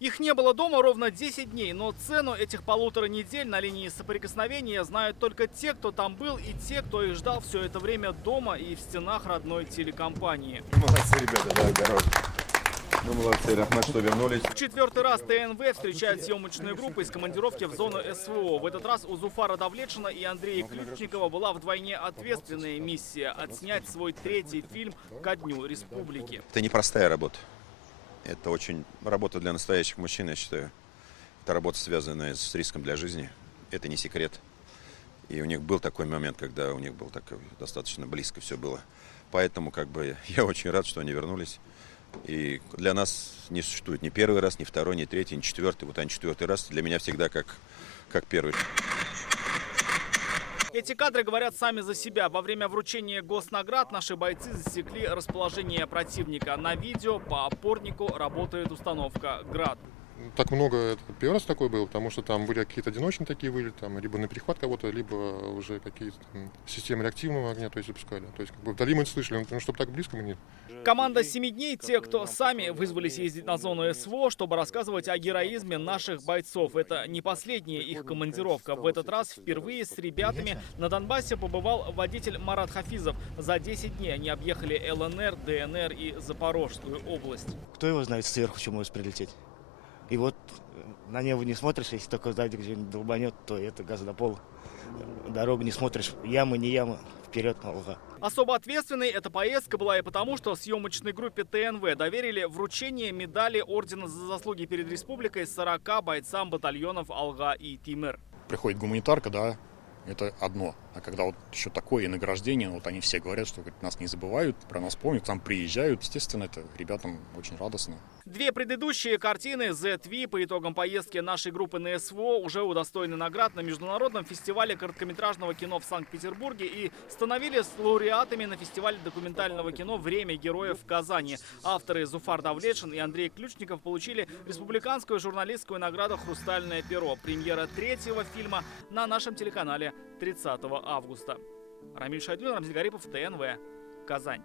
Их не было дома ровно 10 дней, но цену этих 1,5 недель на линии соприкосновения знают только те, кто там был, и те, кто их ждал все это время дома и в стенах родной телекомпании. Молодцы, ребята, да, здорово. Ну, молодцы, Рахмат, что вернулись. В 4-й раз ТНВ встречает съемочную группу из командировки в зону СВО. В этот раз у Зуфара Давлетшина и Андрея Ключникова была вдвойне ответственная миссия – отснять свой 3-й фильм ко Дню Республики. Это непростая работа. Это очень работа для настоящих мужчин, я считаю. Это работа, связанная с риском для жизни. Это не секрет. И у них был такой момент, когда у них было достаточно близко все было. Поэтому я очень рад, что они вернулись. И для нас не существует ни первый раз, ни второй, ни третий, ни четвертый. Вот они 4-й раз. Для меня всегда как первый. Эти кадры говорят сами за себя. Во время вручения госнаград наши бойцы засекли расположение противника. На видео по опорнику работает установка «Град». Так много, это первый раз такой был, потому что там были какие-то одиночные такие вылеты, там, либо на перехват кого-то, либо уже какие-то системы реактивного огня, то есть запускали. То есть вдали мы это слышали, но чтобы так близко мы нет. Команда 7 дней – те, кто сами вызвались ездить на зону СВО, чтобы рассказывать о героизме наших бойцов. Это не последняя их командировка. В этот раз впервые с ребятами на Донбассе побывал водитель Марат Хафизов. За 10 дней они объехали ЛНР, ДНР и Запорожскую область. Кто его знает, сверху что может прилететь? И вот на небо не смотришь, если только сзади где-нибудь долбанет, то это газ до пола. Дорогу не смотришь, ямы, не ямы, вперед, Алга. Особо ответственной эта поездка была и потому, что съемочной группе ТНВ доверили вручение медали ордена за заслуги перед республикой 40 бойцам батальонов Алга и Тимер. Приходит гуманитарка, да, это одно. А когда вот еще такое награждение, вот они все говорят, что нас не забывают, про нас помнят, там приезжают. Естественно, это ребятам очень радостно. 2 предыдущие картины ZV по итогам поездки нашей группы на СВО уже удостоены наград на международном фестивале короткометражного кино в Санкт-Петербурге и становились лауреатами на фестивале документального кино «Время героев» в Казани. Авторы Зуфар Давлетшин и Андрей Ключников получили республиканскую журналистскую награду «Хрустальное перо». Премьера 3-го фильма на нашем телеканале 30 августа. Рамиль Шайдулин, Рамзиль Гарипов, ТНВ, Казань.